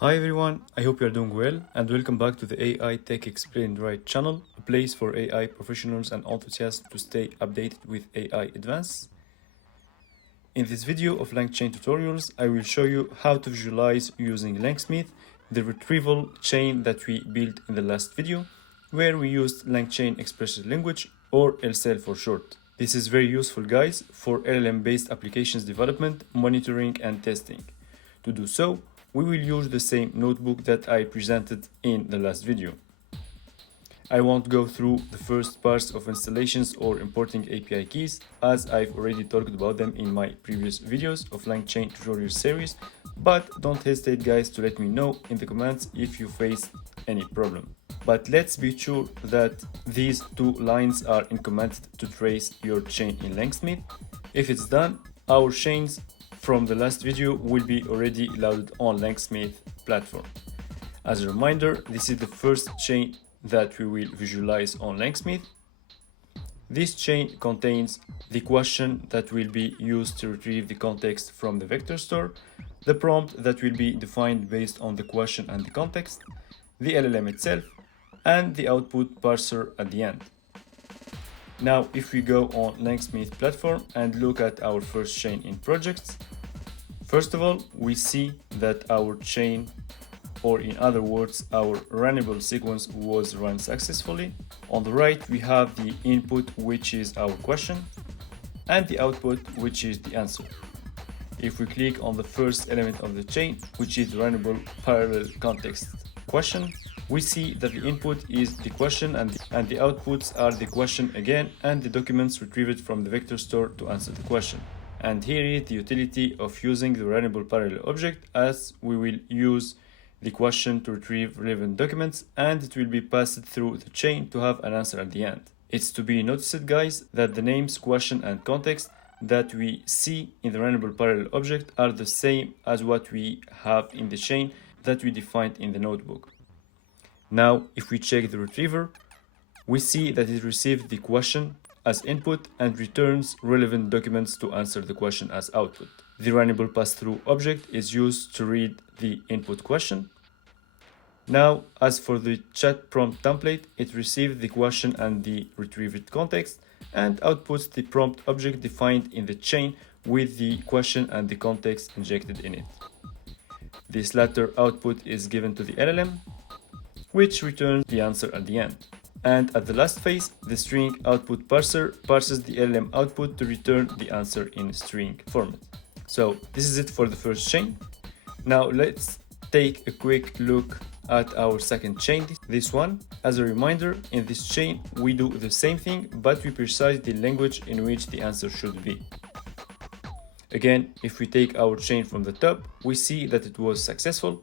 Hi everyone, I hope you are doing well and welcome back to the AI Tech Explained Right channel, a place for AI professionals and enthusiasts to stay updated with AI advances. In this video of LangChain tutorials, I will show you how to visualize using LangSmith, the retrieval chain that we built in the last video, where we used LangChain Expressive Language or LCEL for short. This is very useful guys for LLM-based applications development, monitoring and testing. To do so, we will use the same notebook that I presented in the last video. I won't go through the first parts of installations or importing API keys, as I've already talked about them in my previous videos of LangChain tutorial series, but don't hesitate guys to let me know in the comments if you face any problem. But let's be sure that these two lines are incremented to trace your chain in LangSmith. If it's done, our chains from the last video will be already loaded on LangSmith platform. As a reminder, this is the first chain that we will visualize on LangSmith. This chain contains the question that will be used to retrieve the context from the vector store, the prompt that will be defined based on the question and the context, the LLM itself, and the output parser at the end. Now, if we go on LangSmith platform and look at our first chain in projects, first of all, we see that our chain, or in other words, our runnable sequence was run successfully. On the right, we have the input, which is our question, and the output, which is the answer. If we click on the first element of the chain, which is the runnable parallel context question, we see that the input is the question and the outputs are the question again and the documents retrieved from the vector store to answer the question. And here is the utility of using the runnable parallel object, as we will use the question to retrieve relevant documents and it will be passed through the chain to have an answer at the end. It's to be noticed guys that the names, question and context that we see in the runnable parallel object are the same as what we have in the chain that we defined in the notebook. Now, if we check the retriever, we see that it received the question as input and returns relevant documents to answer the question as output. The runnable pass-through object is used to read the input question. Now, as for the chat prompt template, it received the question and the retrieved context and outputs the prompt object defined in the chain with the question and the context injected in it. This latter output is given to the LLM, which returns the answer at the end. And at the last phase, the string output parser parses the LLM output to return the answer in string format. So this is it for the first chain. Now let's take a quick look at our second chain, this one. As a reminder, in this chain, we do the same thing, but we precise the language in which the answer should be. Again, if we take our chain from the top, we see that it was successful,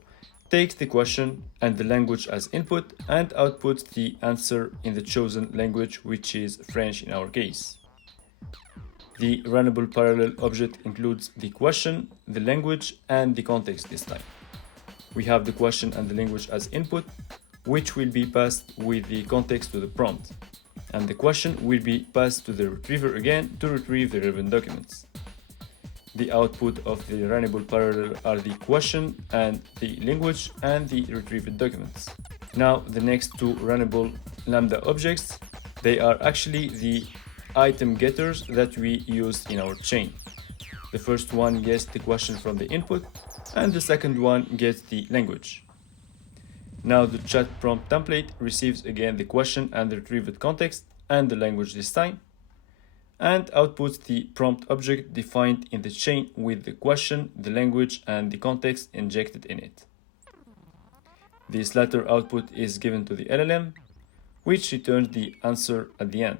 takes the question and the language as input and outputs the answer in the chosen language, which is French in our case. The runnable parallel object includes the question, the language, and the context this time. We have the question and the language as input, which will be passed with the context to the prompt. And the question will be passed to the retriever again to retrieve the relevant documents. The output of the runnable parallel are the question and the language and the retrieved documents. Now, the next two runnable lambda objects, they are actually the item getters that we used in our chain. The first one gets the question from the input and the second one gets the language. Now the chat prompt template receives again the question and the retrieved context and the language this time, and outputs the prompt object defined in the chain with the question, the language and the context injected in it. This latter output is given to the LLM, which returns the answer at the end.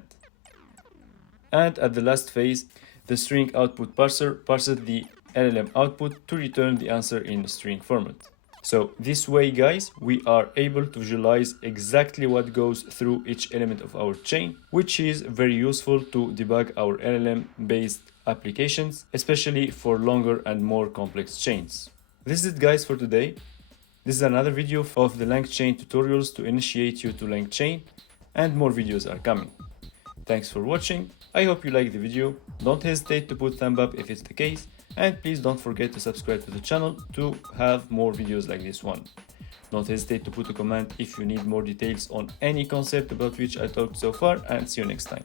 And at the last phase, the string output parser parses the LLM output to return the answer in string format. So this way guys, we are able to visualize exactly what goes through each element of our chain, which is very useful to debug our LLM based applications, especially for longer and more complex chains. This is it guys for today. This is another video of the LangChain tutorials to initiate you to LangChain, and more videos are coming. Thanks for watching. I hope you liked the video. Don't hesitate to put thumb up if it's the case, And please don't forget to subscribe to the channel to have more videos like this one. Don't hesitate to put a comment if you need more details on any concept about which I talked so far, and see you next time.